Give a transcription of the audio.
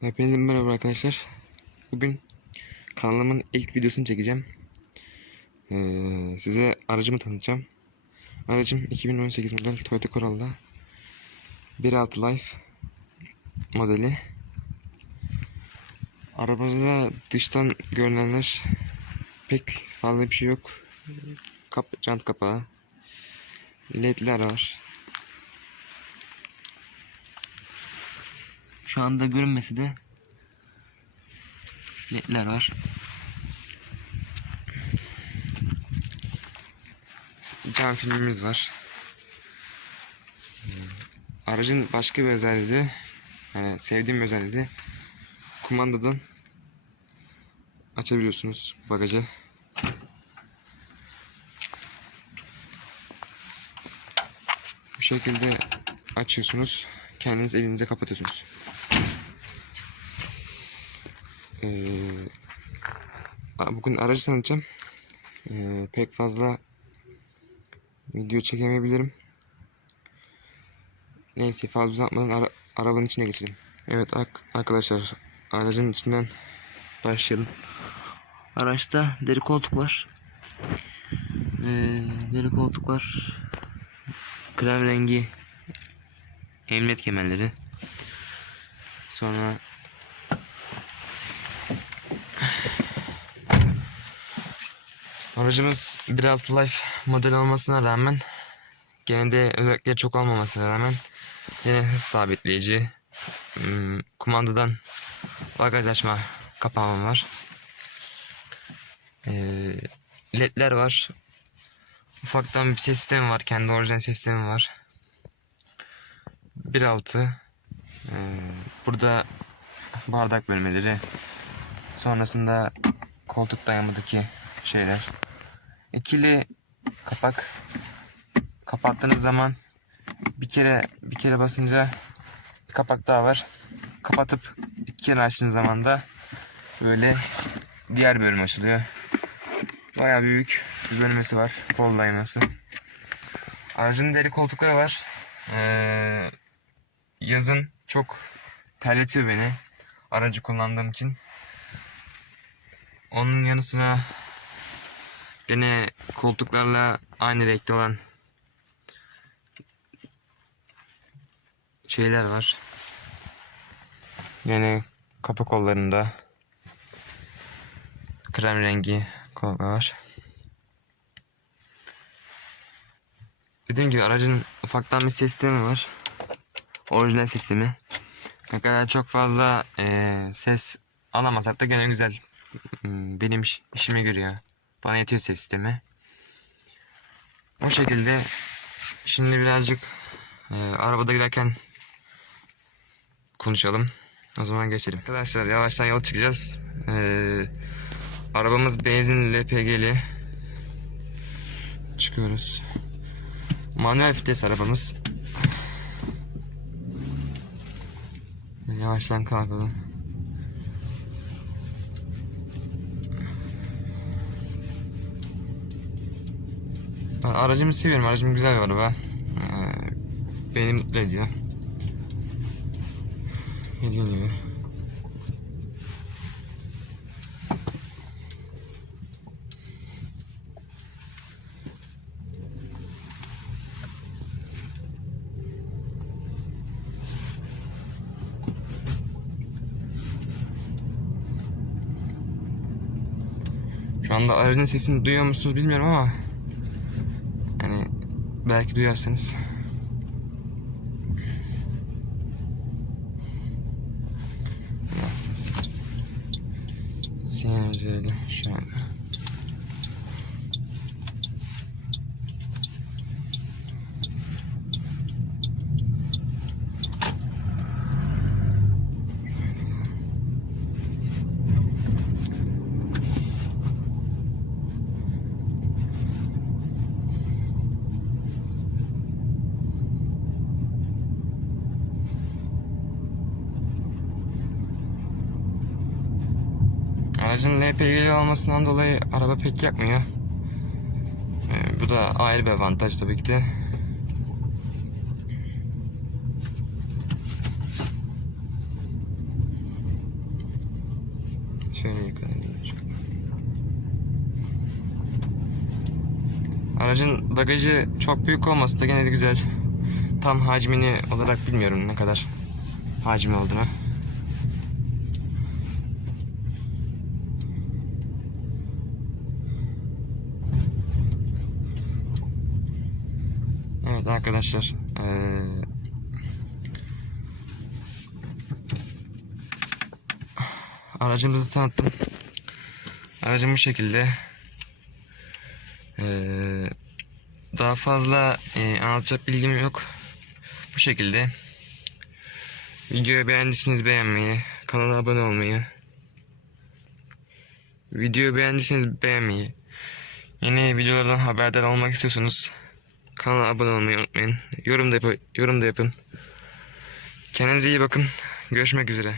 Hepinize merhaba arkadaşlar. Bugün kanalımın ilk videosunu çekeceğim. Ee, size aracımı tanıtacağım. Aracım 2018 model Toyota Corolla 1.6 Life modeli. Arabamızda dıştan görünenler pek fazla bir şey yok. Kap, jant kapağı, ledler var. Şu anda görünmesi de ledler var. Cam filmimiz var. Hmm, Aracın başka bir özelliği de yani sevdiğim özelliği de kumandadan açabiliyorsunuz bagajı. Bu şekilde açıyorsunuz. Kendiniz elinize kapatıyorsunuz. Ee, bugün aracı tanıtacağım. Ee, pek fazla video çekemeyebilirim. Neyse fazla uzatmadan ara- arabanın içine geçelim. Evet arkadaşlar aracın içinden başlayalım. Araçta deri koltuk var. Ee, deri koltuk var. Krem rengi emniyet kemerleri. Sonra Aracımız 1.6 Life model olmasına rağmen gene de özellikleri çok olmamasına rağmen yine hız sabitleyici hmm, kumandadan bagaj açma kapağım var. Ee, ledler var. Ufaktan bir ses sistemi var. Kendi orijinal ses sistemi var. 1.6 ee, Burada bardak bölmeleri sonrasında koltuk dayamadaki şeyler. İkili kapak. Kapattığınız zaman bir kere bir kere basınca bir kapak daha var. Kapatıp bir kere açtığınız zaman da böyle diğer bölüm açılıyor. Bayağı büyük bir bölmesi var. Kol dayaması aracın deri koltukları var. Ee, yazın çok terletiyor beni aracı kullandığım için. Onun yanı sıra gene koltuklarla aynı renkte olan şeyler var. Yine kapı kollarında krem rengi kollar var. Dediğim gibi aracın ufaktan bir sistemi var. Orijinal sistemi. Ne kadar çok fazla eee, ses alamasak da gene güzel. Hmm, Benim iş- işime görüyor. Bana yetiyor ses sistemi. O şekilde şimdi birazcık eee, arabada giderken konuşalım. O zaman geçelim. Arkadaşlar yavaştan yol çıkacağız. Eee, arabamız benzinli LPG'li. Çıkıyoruz. Manuel vites arabamız. Yavaştan kalkalım. Ben aracımı seviyorum. Aracım güzel bir araba. Ee, beni mutlu ediyor. Dediğim gibi. Şu anda aracın sesini duyuyor musunuz bilmiyorum ama yani belki duyarsınız. Sinyal üzerinde şu anda. Aracın LPG'li olmasından dolayı araba pek yakmıyor. Ee, bu da ayrı bir avantaj tabii ki de. Şöyle yukarı Aracın bagajı çok büyük olması da gene de güzel. Tam hacmini olarak bilmiyorum ne kadar hacmi olduğunu. Evet arkadaşlar. eee, aracımızı tanıttım. Aracım bu şekilde. Eee, daha fazla eee, anlatacak bilgim yok. Bu şekilde. Videoyu beğendiyseniz beğenmeyi, kanala abone olmayı, videoyu beğendiyseniz beğenmeyi, yeni videolardan haberdar olmak istiyorsanız kanala abone olmayı unutmayın. Yorum da, yap- yorum da yapın. Kendinize iyi bakın. Görüşmek üzere.